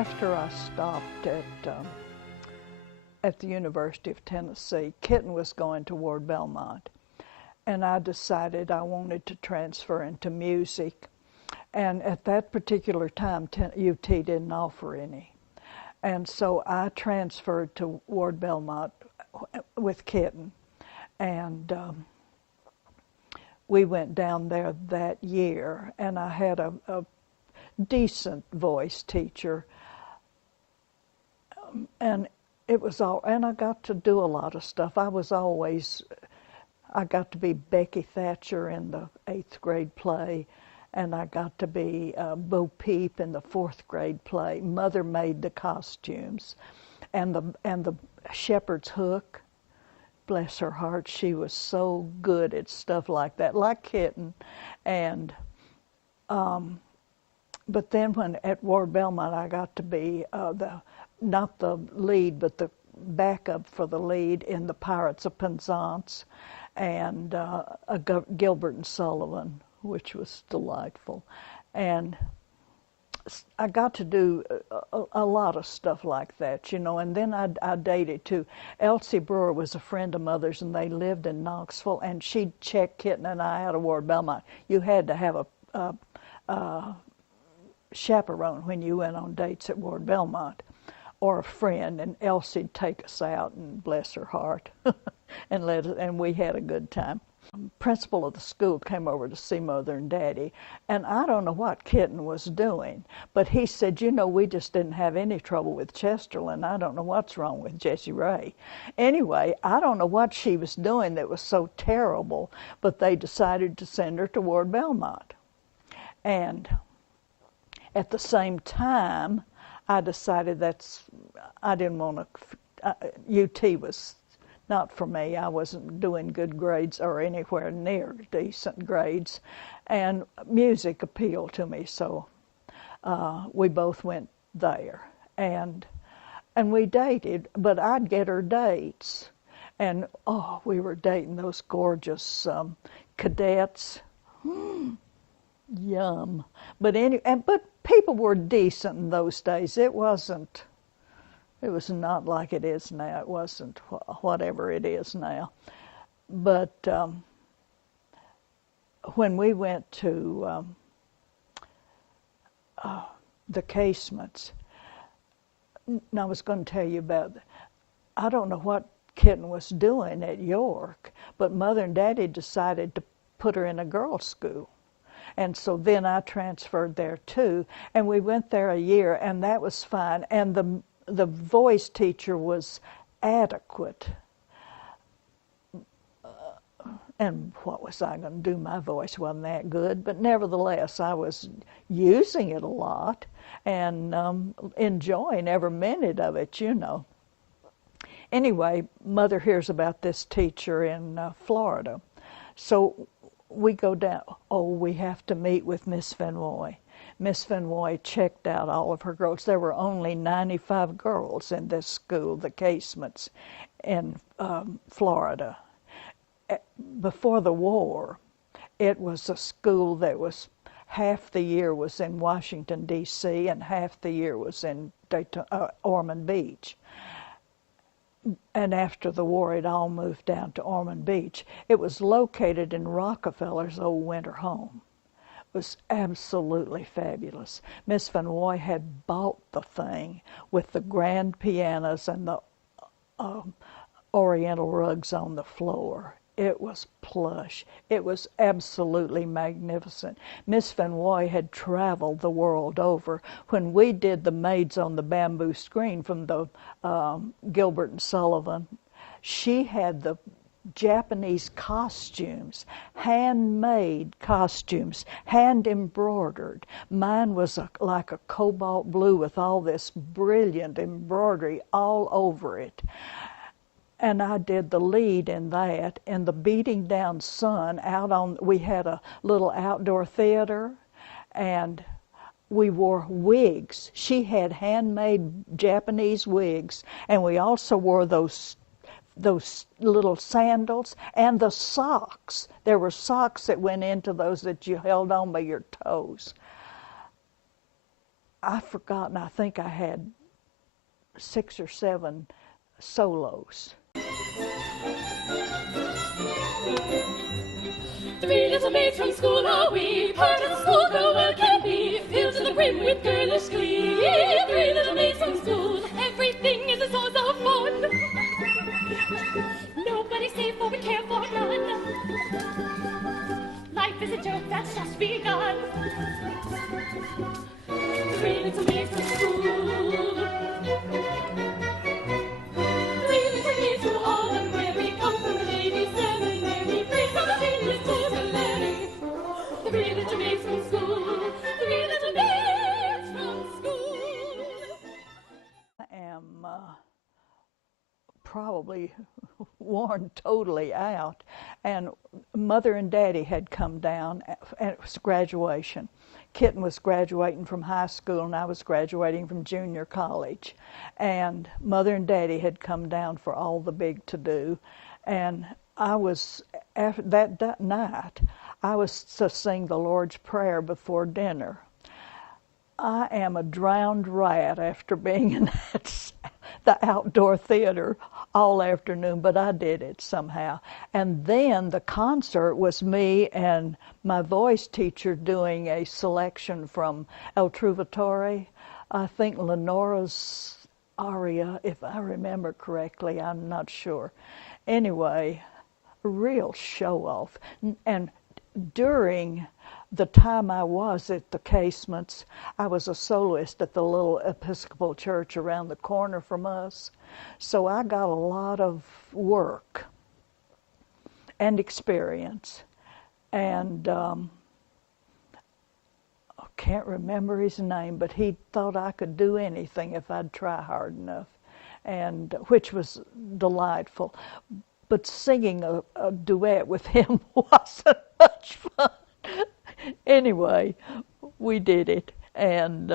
after I stopped at the University of Tennessee, Kitten was going to Ward Belmont, and I decided I wanted to transfer into music. And at that particular time, UT didn't offer any. And so I transferred to Ward Belmont with Kitten. And we went down there that year, and I had a decent voice teacher. And it was all, and I got to do a lot of stuff. I got to be Becky Thatcher in the 8th grade play, and I got to be Bo Peep in the 4th grade play. Mother made the costumes, and the shepherd's hook. Bless her heart, she was so good at stuff like that, like Kitten. And but then when at Ward Belmont, I got to be not the lead, but the backup for the lead in the Pirates of Penzance, and Gilbert and Sullivan, which was delightful. And I got to do a lot of stuff like that, and then I dated too. Elsie Brewer was a friend of Mother's, and they lived in Knoxville, and she'd check Kitten and I out of Ward Belmont. You had to have a chaperone when you went on dates at Ward Belmont, or a friend, and Elsie'd take us out, and bless her heart, and we had a good time. Principal of the school came over to see Mother and Daddy, and I don't know what Kitten was doing, but he said, we just didn't have any trouble with Chesterland. I don't know what's wrong with Jessie Ray. Anyway, I don't know what she was doing that was so terrible, but they decided to send her to Ward Belmont. And at the same time, I decided I didn't want to, UT was not for me. I wasn't doing good grades or anywhere near decent grades, and music appealed to me, so we both went there, and we dated, but I'd get her dates, and we were dating those gorgeous cadets. Yum. But but people were decent in those days. It was not like it is now. It wasn't whatever it is now. But when we went to the Casements, and I was going to tell you about, I don't know what Kitten was doing at York, but Mother and Daddy decided to put her in a girls' school. And so then I transferred there too, and we went there a year, and that was fine. And the voice teacher was adequate. And what was I going to do? My voice wasn't that good, but nevertheless, I was using it a lot and enjoying every minute of it, Anyway, Mother hears about this teacher in Florida. So we go down, we have to meet with Miss Fennoy. Miss Fennoy checked out all of her girls. There were only 95 girls in this school, the Casements, in Florida. Before the war, it was a school that was half the year was in Washington, D.C., and half the year was in Ormond Beach. And after the war, it all moved down to Ormond Beach. It was located in Rockefeller's old winter home. It was absolutely fabulous. Miss Fennoy had bought the thing with the grand pianos and the oriental rugs on the floor. It was plush. It was absolutely magnificent. Miss Fennoy had traveled the world over. When we did the Maids on the Bamboo Screen from the Gilbert and Sullivan, she had the Japanese costumes, handmade costumes, hand embroidered. Mine was like a cobalt blue with all this brilliant embroidery all over it. And I did the lead in that, in the beating down sun we had a little outdoor theater, and we wore wigs. She had handmade Japanese wigs, and we also wore those little sandals and the socks. There were socks that went into those that you held on by your toes. I've forgotten, I think I had 6 or 7 solos. Three little maids from school are we, part of school the world can be, filled to the brim with girlish glee. Three little maids from school, everything is a source of fun. Nobody's safe for we care for none. Life is a joke that's just begun. Three little maids from school. Three little maids who all unwary come from the ladies' seminary, free from the senior school to Larry. Three little maids from school. Three little maids from school. I am probably worn totally out, and Mother and Daddy had come down, and it was graduation. Kitten was graduating from high school and I was graduating from junior college, and Mother and Daddy had come down for all the big to-do, and I was, after that night, I was to sing the Lord's Prayer before dinner. I am a drowned rat after being in the outdoor theater all afternoon, but I did it somehow. And then the concert was me and my voice teacher doing a selection from El Trovatore. I think Lenora's aria, if I remember correctly, I'm not sure. Anyway, a real show-off. And during the time I was at the Casements, I was a soloist at the little Episcopal church around the corner from us. So I got a lot of work and experience. And I can't remember his name, but he thought I could do anything if I'd try hard enough, and which was delightful. But singing a duet with him wasn't much fun. Anyway, we did it, and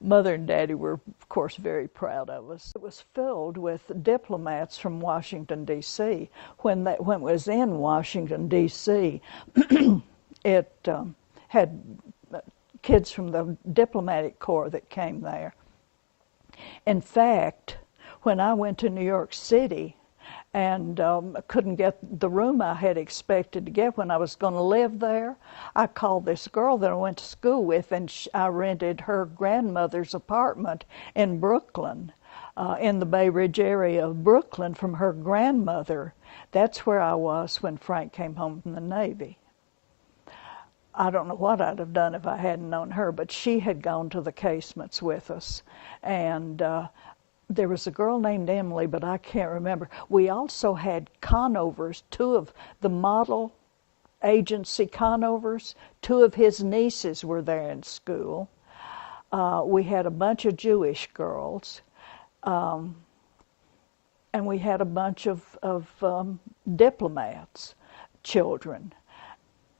Mother and Daddy were, of course, very proud of us. It was filled with diplomats from Washington, D.C. When it was in Washington, D.C., it had kids from the diplomatic corps that came there. In fact, when I went to New York City, and couldn't get the room I had expected to get when I was going to live there, I called this girl that I went to school with, and I rented her grandmother's apartment in Brooklyn, in the Bay Ridge area of Brooklyn, from her grandmother. That's where I was when Frank came home from the Navy. I don't know what I'd have done if I hadn't known her, but she had gone to the Casements with us, and there was a girl named Emily, but I can't remember. We also had Conovers, 2 of the model agency Conovers. 2 of his nieces were there in school. We had a bunch of Jewish girls, and we had a bunch of diplomats' children.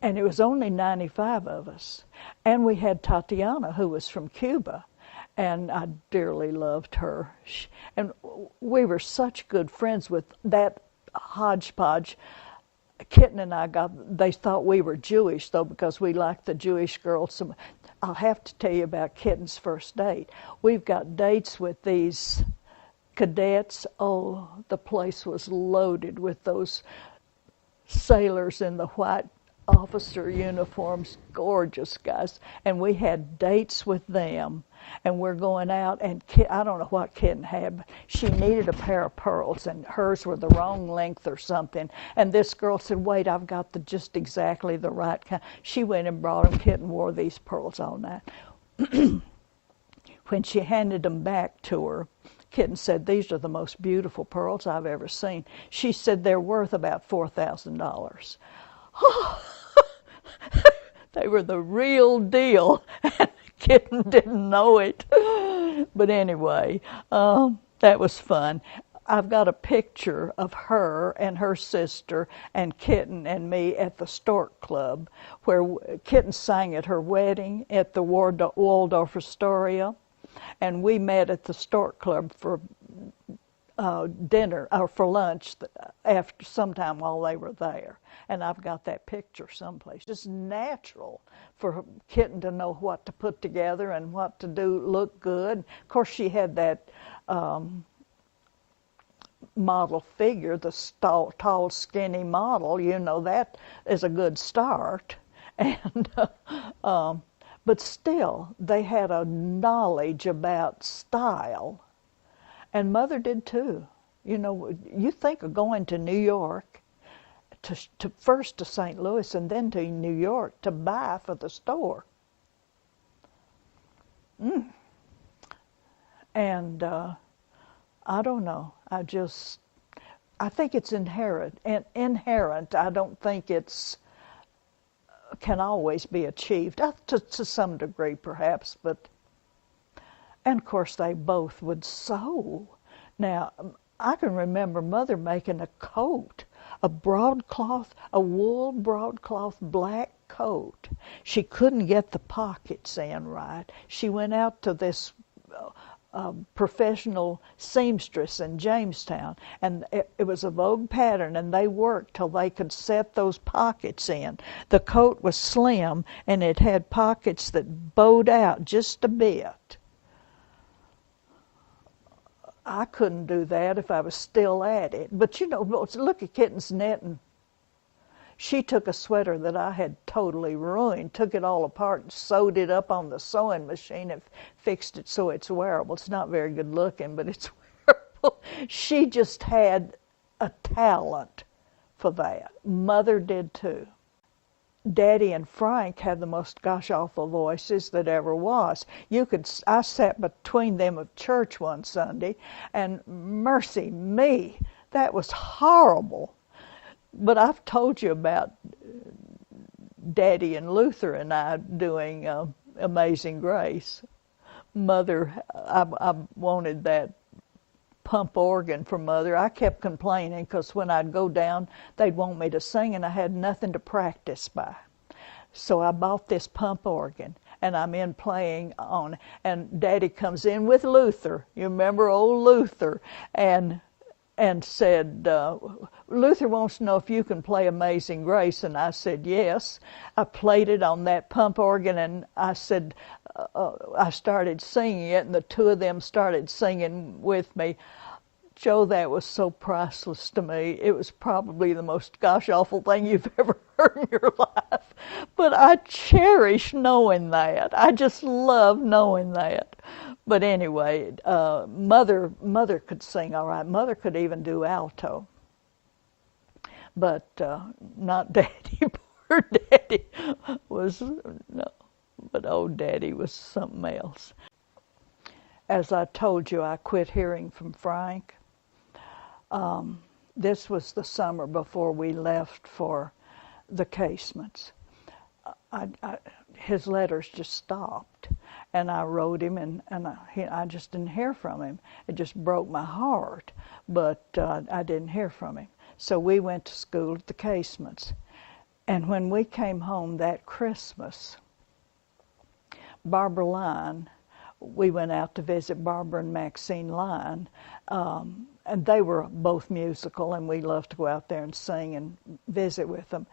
And it was only 95 of us. And we had Tatiana, who was from Cuba. And I dearly loved her. And we were such good friends with that hodgepodge. Kitten and I they thought we were Jewish, though, because we liked the Jewish girls. So I'll have to tell you about Kitten's first date. We've got dates with these cadets. Oh, the place was loaded with those sailors in the white officer uniforms, gorgeous guys. And we had dates with them. And we're going out, and I don't know what Kitten had, but she needed a pair of pearls, and hers were the wrong length or something. And this girl said, wait, I've got just exactly the right kind. She went and brought them. Kitten wore these pearls all night. When she handed them back to her, Kitten said, these are the most beautiful pearls I've ever seen. She said, they're worth about $4,000. They were the real deal. Kitten didn't know it. But anyway, that was fun. I've got a picture of her and her sister and Kitten and me at the Stork Club, where Kitten sang at her wedding at the Waldorf Astoria, and we met at the Stork Club for dinner or for lunch after sometime while they were there. And I've got that picture someplace. Just natural for Kitten to know what to put together and what to do look good. Of course, she had that model figure, the tall, skinny model. You know, that is a good start. And but still, they had a knowledge about style. And Mother did too. You know, you think of going to New York, to first to St. Louis and then to New York to buy for the store. And I don't know. I think it's inherent. Inherent. I don't think it's can always be achieved to some degree, perhaps. But and of course, they both would sew. Now, I can remember Mother making a coat, a broadcloth, a wool broadcloth black coat. She couldn't get the pockets in right. She went out to this professional seamstress in Jamestown, and it was a Vogue pattern, and they worked till they could set those pockets in. The coat was slim, and it had pockets that bowed out just a bit. I couldn't do that if I was still at it. But you know, look at Kitten's knitting. She took a sweater that I had totally ruined, took it all apart and sewed it up on the sewing machine and fixed it so it's wearable. It's not very good looking, but it's wearable. She just had a talent for that. Mother did too. Daddy and Frank had the most gosh-awful voices that ever was. I sat between them at church one Sunday, and mercy me, that was horrible. But I've told you about Daddy and Luther and I doing Amazing Grace. Mother, I wanted that pump organ for Mother. I kept complaining because when I'd go down, they'd want me to sing, and I had nothing to practice by. So I bought this pump organ, and I'm in playing on, and Daddy comes in with Luther. You remember old Luther? And said, Luther wants to know if you can play Amazing Grace. And I said, yes. I played it on that pump organ, and I said, I started singing it, and the two of them started singing with me. Joe, that was so priceless to me. It was probably the most gosh-awful thing you've ever heard in your life. But I cherish knowing that. I just love knowing that. But anyway, Mother could sing all right. Mother could even do alto. But not Daddy. Poor Daddy was, no. But old Daddy was something else. As I told you, I quit hearing from Frank. This was the summer before we left for the Casements. His letters just stopped, and I wrote him, and I just didn't hear from him. It just broke my heart, but I didn't hear from him. So we went to school at the Casements, and when we came home that Christmas, Barbara Line, we went out to visit Barbara and Maxine Line, and they were both musical, and we loved to go out there and sing and visit with them.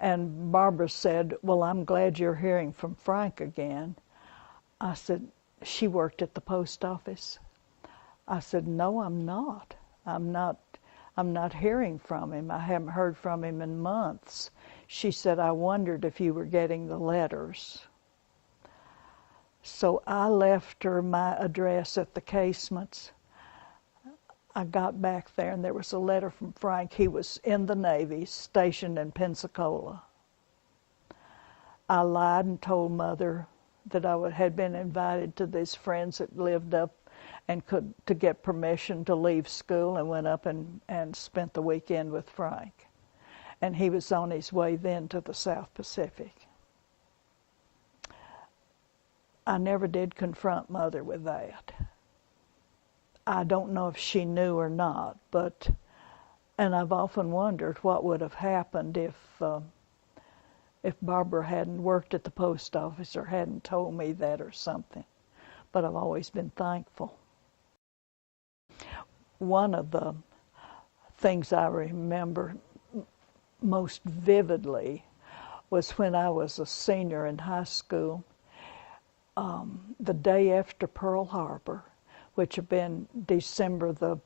And Barbara said, well, I'm glad you're hearing from Frank again. I said, she worked at the post office. I said, no, I'm not. I'm not hearing from him. I haven't heard from him in months. She said, I wondered if you were getting the letters. So I left her my address at the Casements. I got back there, and there was a letter from Frank. He was in the Navy, stationed in Pensacola. I lied and told Mother that I had been invited to these friends that lived up and to get permission to leave school, and went up and spent the weekend with Frank. And he was on his way then to the South Pacific. I never did confront Mother with that. I don't know if she knew or not, and I've often wondered what would have happened if Barbara hadn't worked at the post office or hadn't told me that or something. But I've always been thankful. one of the things I remember most vividly was when I was a senior in high school, the day after Pearl Harbor, which had been December the,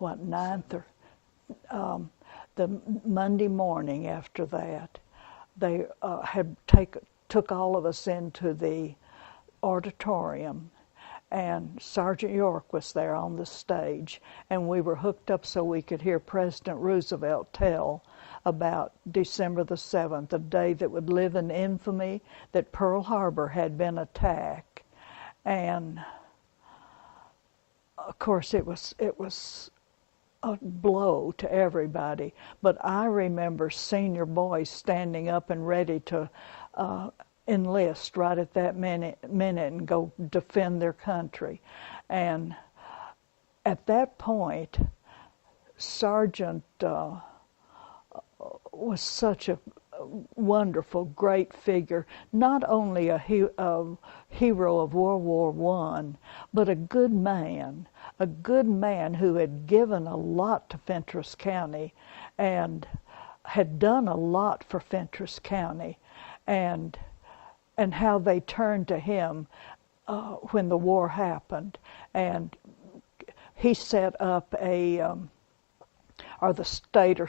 9th, or the Monday morning after that, they took all of us into the auditorium, and Sergeant York was there on the stage, and we were hooked up so we could hear President Roosevelt tell about December the 7th, a day that would live in infamy, that Pearl Harbor had been attacked. And of course it was a blow to everybody, but I remember senior boys standing up and ready to enlist right at that minute and go defend their country. And at that point, Sergeant was such a wonderful, great figure, not only a hero of World War I, but a good man who had given a lot to Fentress County and had done a lot for Fentress County, and how they turned to him when the war happened. And he set up or the state or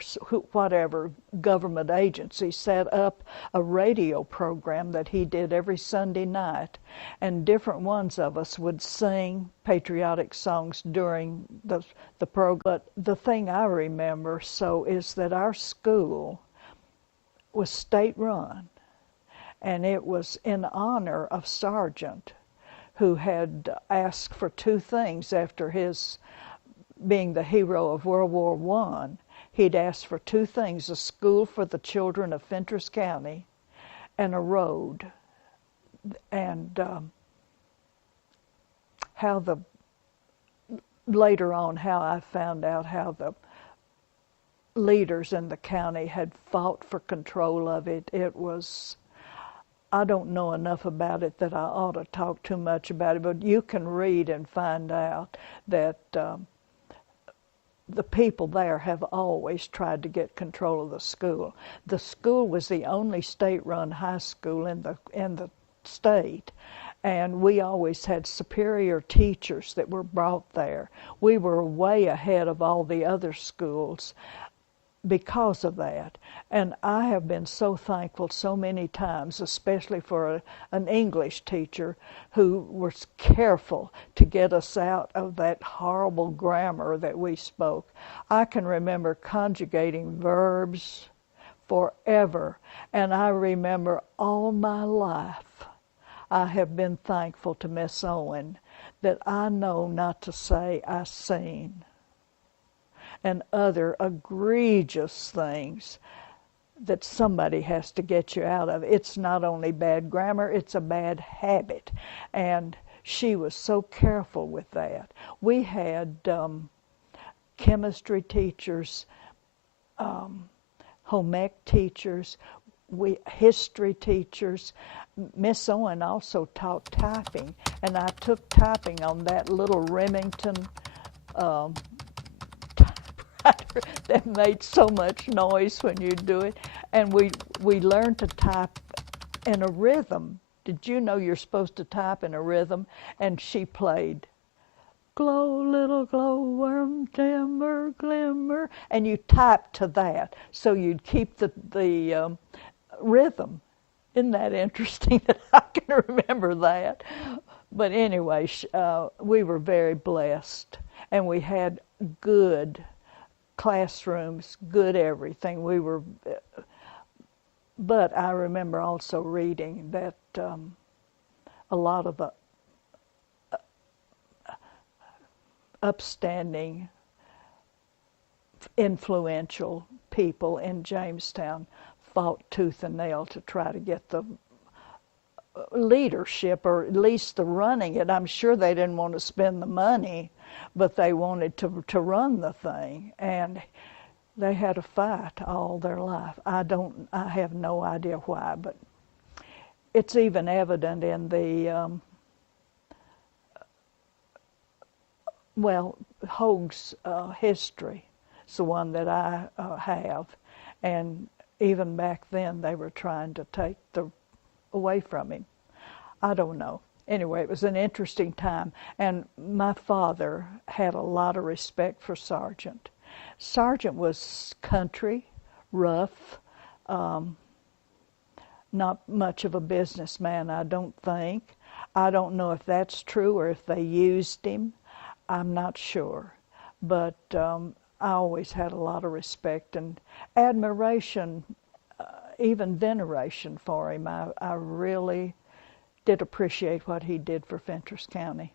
whatever government agency set up a radio program that he did every Sunday night, and different ones of us would sing patriotic songs during the program. But the thing I remember is that our school was state-run, and it was in honor of Sargent, who had asked for two things after his being the hero of World War I. He'd asked for two things: a school for the children of Fentress County and a road. And later on, how I found out how the leaders in the county had fought for control of it. It was, I don't know enough about it that I ought to talk too much about it, but you can read and find out that the people there have always tried to get control of the school. The school was the only state-run high school in the state, and we always had superior teachers that were brought there. We were way ahead of all the other schools because of that. And I have been so thankful so many times, especially for an English teacher who was careful to get us out of that horrible grammar that we spoke. I can remember conjugating verbs forever, and I remember all my life I have been thankful to Miss Owen that I know not to say "I seen" and other egregious things that somebody has to get you out of. It's not only bad grammar, it's a bad habit. And she was so careful with that. We had chemistry teachers, home ec teachers, history teachers. Miss Owen also taught typing, and I took typing on that little Remington that made so much noise when you do it. And we learned to type in a rhythm. Did you know you're supposed to type in a rhythm? And she played, "Glow, little glowworm, glimmer, glimmer," and you typed to that, so you'd keep the rhythm. Isn't that interesting that I can remember that? But anyway, we were very blessed, and we had good classrooms, good everything. But I remember also reading that a lot of the upstanding, influential people in Jamestown fought tooth and nail to try to get the leadership, or at least the running it. I'm sure they didn't want to spend the money, but they wanted to run the thing, and they had a fight all their life. I have no idea why, but it's even evident in the well, Hoag's history is the one that I have, and even back then they were trying to take the away from him. I don't know. Anyway, it was an interesting time, and my father had a lot of respect for Sargent. Sargent was country, rough, not much of a businessman, I don't think. I don't know if that's true or if they used him. I'm not sure. But I always had a lot of respect and admiration, even veneration for him. I really did appreciate what he did for Fentress County.